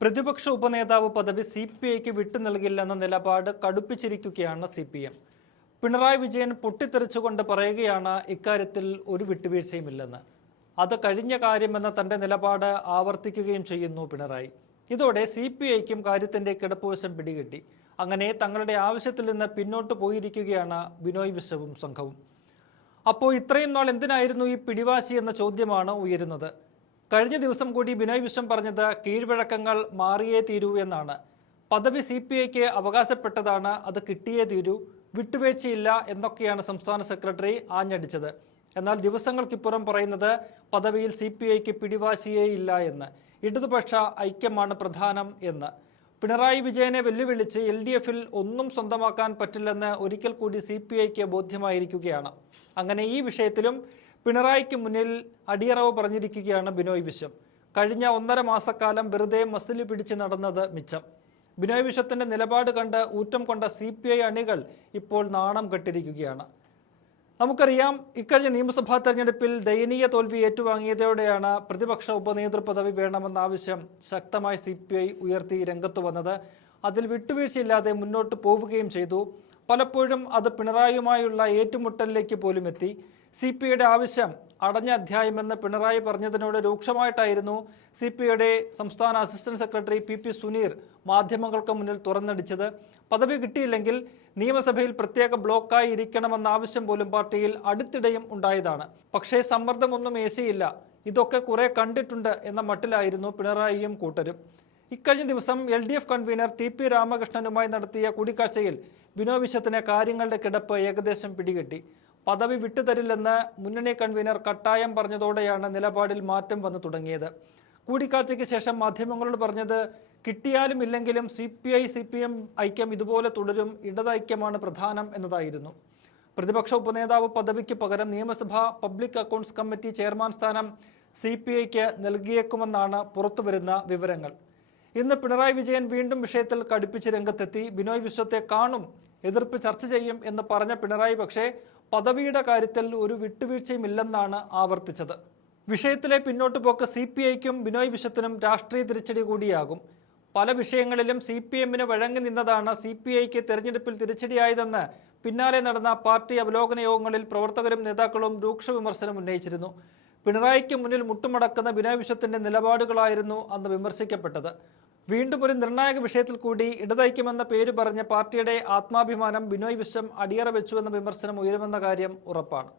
പ്രതിപക്ഷ ഉപനേതാവ് പദവി CPIക്ക് വിട്ടു നൽകില്ലെന്ന നിലപാട് കടുപ്പിച്ചിരിക്കുകയാണ് CPM. പിണറായി വിജയൻ പൊട്ടിത്തെറിച്ചുകൊണ്ട് പറയുകയാണ് ഇക്കാര്യത്തിൽ ഒരു വിട്ടുവീഴ്ചയുമില്ലെന്ന്. അത് കഴിഞ്ഞ കാര്യമെന്ന തന്റെ നിലപാട് ആവർത്തിക്കുകയും ചെയ്യുന്നു പിണറായി. ഇതോടെ CPIക്കും കാര്യത്തിന്റെ കിടപ്പുവശം പിടികിട്ടി. അങ്ങനെ തങ്ങളുടെ ആവശ്യത്തിൽ നിന്ന് പിന്നോട്ട് പോയിരിക്കുകയാണ് ബിനോയ് വിശ്വവും സംഘവും. അപ്പോൾ ഇത്രയും നാൾ എന്തിനായിരുന്നു ഈ പിടിവാശി എന്ന ചോദ്യമാണ് ഉയരുന്നത്. കഴിഞ്ഞ ദിവസം കൂടി ബിനോയ് വിശ്വം പറഞ്ഞത് കീഴ്വഴക്കങ്ങൾ മാറിയേ തീരൂ എന്നാണ്. പദവി CPIക്ക് അവകാശപ്പെട്ടതാണ്, അത് കിട്ടിയേ തീരൂ, വിട്ടുവീഴ്ചയില്ല എന്നൊക്കെയാണ് സംസ്ഥാന സെക്രട്ടറി ആഞ്ഞടിച്ചത്. എന്നാൽ ദിവസങ്ങൾക്കിപ്പുറം പറയുന്നത് പദവിയിൽ CPIക്ക് പിടിവാശിയേ ഇല്ല എന്ന്, ഇടതുപക്ഷ ഐക്യമാണ് പ്രധാനം എന്ന്. പിണറായി വിജയനെ വെല്ലുവിളിച്ച് LDFൽ ഒന്നും സ്വന്തമാക്കാൻ പറ്റില്ലെന്ന് ഒരിക്കൽ കൂടി CPIക്ക് ബോധ്യമായിരിക്കുകയാണ്. അങ്ങനെ ഈ വിഷയത്തിലും പിണറായിക്ക് മുന്നിൽ അടിയറവ് പറഞ്ഞിരിക്കുകയാണ് ബിനോയ് വിശ്വം. കഴിഞ്ഞ 1.5 മാസക്കാലം വെറുതെ മസിലി പിടിച്ച് നടന്നത് മിച്ചം. ബിനോയ് വിശ്വത്തിന്റെ നിലപാട് കണ്ട് ഊറ്റം കൊണ്ട CPI അണികൾ ഇപ്പോൾ നാണം കെട്ടിരിക്കുകയാണ്. നമുക്കറിയാം, ഇക്കഴിഞ്ഞ നിയമസഭാ തെരഞ്ഞെടുപ്പിൽ ദയനീയ തോൽവി ഏറ്റുവാങ്ങിയതോടെയാണ് പ്രതിപക്ഷ ഉപനേതൃ പദവി വേണമെന്ന ആവശ്യം ശക്തമായി CPI ഉയർത്തി രംഗത്ത് വന്നത്. അതിൽ വിട്ടുവീഴ്ചയില്ലാതെ മുന്നോട്ട് പോവുകയും ചെയ്തു. പലപ്പോഴും അത് പിണറായിയുമായുള്ള ഏറ്റുമുട്ടലിലേക്ക് പോലും എത്തി. CPIയുടെ ആവശ്യം അടഞ്ഞ അധ്യായമെന്ന് പിണറായി പറഞ്ഞതിനോട് രൂക്ഷമായിട്ടായിരുന്നു CPIയുടെ സംസ്ഥാന അസിസ്റ്റന്റ് സെക്രട്ടറി PP സുനീർ മാധ്യമങ്ങൾക്ക് മുന്നിൽ തുറന്നടിച്ചത്. പദവി കിട്ടിയില്ലെങ്കിൽ നിയമസഭയിൽ പ്രത്യേക ബ്ലോക്കായി ഇരിക്കണമെന്ന ആവശ്യം പോലും പാർട്ടിയിൽ അടുത്തിടെയും ഉണ്ടായതാണ്. പക്ഷേ സമ്മർദ്ദമൊന്നും ഏശിയില്ല, ഇതൊക്കെ കുറെ കണ്ടിട്ടുണ്ട് എന്ന മട്ടിലായിരുന്നു പിണറായിയും കൂട്ടരും. ഇക്കഴിഞ്ഞ ദിവസം LDF കൺവീനർ TP രാമകൃഷ്ണനുമായി നടത്തിയ കൂടിക്കാഴ്ചയിൽ ബിനോയ് വിശ്വത്തിന് കാര്യങ്ങളുടെ കിടപ്പ് ഏകദേശം പിടികിട്ടി. പദവി വിട്ടുതരില്ലെന്ന് മുന്നണി കൺവീനർ കട്ടായം പറഞ്ഞതോടെയാണ് നിലപാടിൽ മാറ്റം വന്നു തുടങ്ങിയത്. കൂടിക്കാഴ്ചയ്ക്ക് ശേഷം മാധ്യമങ്ങളോട് പറഞ്ഞത് കിട്ടിയാലും ഇല്ലെങ്കിലും CPI-CPM ഐക്യം ഇതുപോലെ തുടരും, ഇടതൈക്യമാണ് പ്രധാനം എന്നതായിരുന്നു. പ്രതിപക്ഷ ഉപനേതാവ് പദവിക്ക് പകരം നിയമസഭാ പബ്ലിക് അക്കൗണ്ട്സ് കമ്മിറ്റി ചെയർമാൻ സ്ഥാനം CPIക്ക് നൽകിയേക്കുമെന്നാണ് പുറത്തുവരുന്ന വിവരങ്ങൾ. ഇന്ന് പിണറായി വിജയൻ വീണ്ടും വിഷയത്തിൽ കടുപ്പിച്ച് രംഗത്തെത്തി. ബിനോയ് വിശ്വത്തെ കാണും, എതിർപ്പ് ചർച്ച ചെയ്യും എന്ന് പറഞ്ഞ പിണറായി പക്ഷേ പദവിയുടെ കാര്യത്തിൽ ഒരു വിട്ടുവീഴ്ചയുമില്ലെന്നാണ് ആവർത്തിച്ചത്. വിഷയത്തിലെ പിന്നോട്ട് പോക്ക് CPIക്കും ബിനോയ് വിശ്വത്തിനും രാഷ്ട്രീയ തിരിച്ചടി കൂടിയാകും. പല വിഷയങ്ങളിലും CPMന് വഴങ്ങി നിന്നതാണ് CPIക്ക് തെരഞ്ഞെടുപ്പിൽ തിരിച്ചടിയായതെന്ന് പിന്നാലെ നടന്ന പാർട്ടി അവലോകന യോഗങ്ങളിൽ പ്രവർത്തകരും നേതാക്കളും രൂക്ഷ വിമർശനം ഉന്നയിച്ചിരുന്നു. പിണറായിക്ക് മുന്നിൽ മുട്ടുമടക്കുന്ന ബിനോയ് വിശ്വത്തിന്റെ നിലപാടുകളായിരുന്നു അന്ന് വിമർശിക്കപ്പെട്ടത്. വീണ്ടും ഒരു നിർണായക വിഷയത്തിൽ കൂടി ഇടതൈക്യമെന്ന പേര് പറഞ്ഞ പാർട്ടിയുടെ ആത്മാഭിമാനം ബിനോയ് വിശ്വം അടിയറ വെച്ചുവെന്ന വിമർശനം ഉയരുമെന്ന കാര്യം ഉറപ്പാണ്.